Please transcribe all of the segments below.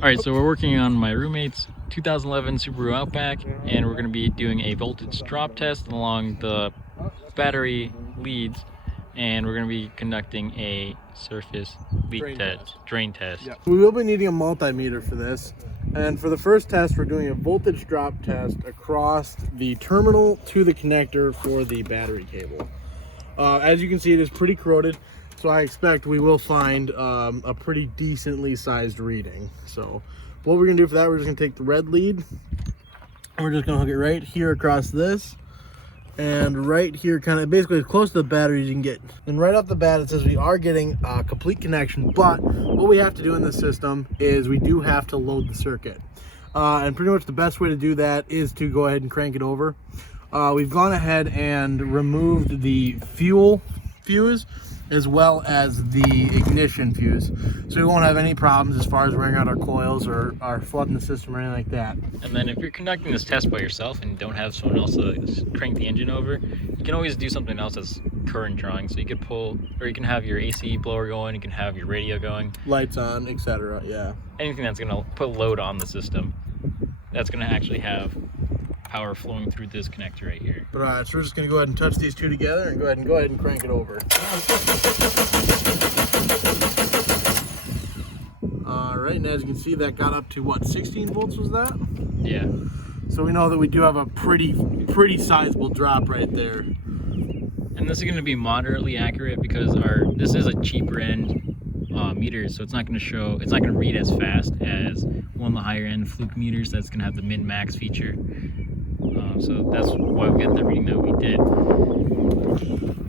Alright, so we're working on my roommate's 2011 Subaru Outback, and we're going to be doing a voltage drop test along the battery leads, and we're going to be conducting a surface leak drain test. Yeah. We will be needing a multimeter for this, and for the first test we're doing a voltage drop test across the terminal to the connector for the battery cable. As you can see, it is pretty corroded, so I expect we will find a pretty decently sized reading. So what we're gonna do for that, we're just gonna take the red lead and we're just gonna hook it right here across this, and right here, kind of basically as close to the battery as you can get. And right off the bat, it says we are getting a complete connection, but what we have to do in this system is we do have to load the circuit. And pretty much the best way to do that is to go ahead and crank it over. We've gone ahead and removed the fuel fuse as well as the ignition fuse, so we won't have any problems as far as wearing out our coils or flooding the system or anything like that. And then if you're conducting this test by yourself and don't have someone else to crank the engine over, you can always do something else that's current drawing. So you could pull, or you can have your AC blower going, you can have your radio going, Lights on, etc. Yeah. anything that's going to put load on the system, that's going to actually have power flowing through this connector right here. But so we're just gonna go ahead and touch these two together and go ahead and crank it over. All right, and as you can see, that got up to what, 16 volts was that? Yeah. So we know that we do have a pretty sizable drop right there. And this is going to be moderately accurate because this is a cheaper end meter, so it's not going to read as fast as one of the higher end Fluke meters that's going to have the min-max feature. So that's why we got the reading that we did.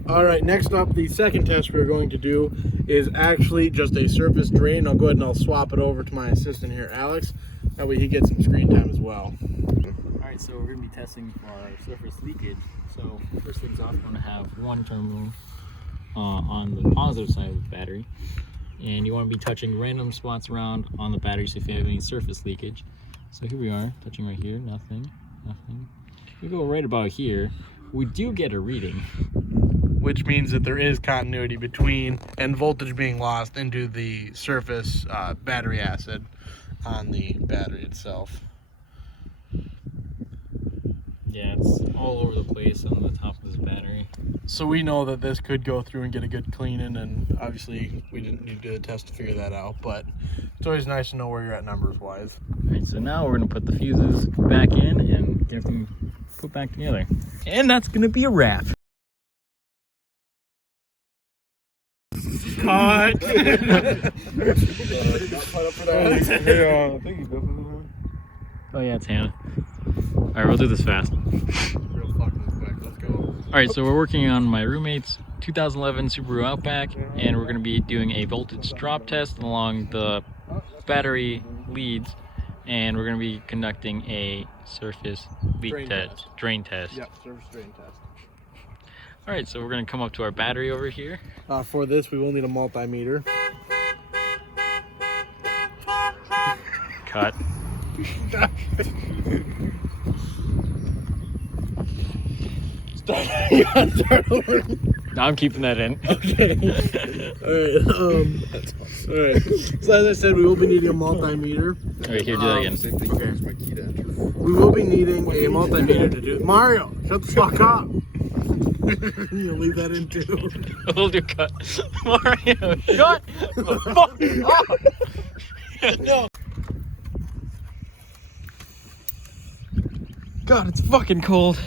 All right, next up, the second test we're going to do is actually just a surface drain. I'll go ahead and I'll swap it over to my assistant here, Alex. That way he gets some screen time as well. Alright, so we're going to be testing for our surface leakage. So first things off, we're going to have one terminal on the positive side of the battery. And you want to be touching random spots around on the battery, so if you have any surface leakage. So here we are, touching right here, nothing. We go right about here, we do get a reading. Which means that there is continuity between and voltage being lost into the surface battery acid on the battery itself. Yeah, it's all over the place on the top of this battery. So we know that this could go through and get a good cleaning, and obviously we didn't need to do the test to figure that out, but it's always nice to know where you're at numbers wise. Alright, so now we're going to put the fuses back in and get them put back together. And that's going to be a wrap. Cut! Oh yeah, it's Hannah. Alright, we'll do this fast. Real fucking quick, let's go. Alright, so we're working on my roommate's 2011 Subaru Outback, and we're going to be doing a voltage drop test along the battery leads, and we're going to be conducting a surface leak drain test. Yep, surface drain test. Alright, so we're going to come up to our battery over here. For this, we will need a multimeter. Cut. Start over. No, I'm keeping that in. Okay. Alright. So as I said, we will be needing a multimeter. Alright, here, do that again. Okay. We will be needing a multimeter to do. Mario, shut the fuck up. You'll leave that in too. We'll do cut. Mario, shut the fuck up. No. God, it's fucking cold.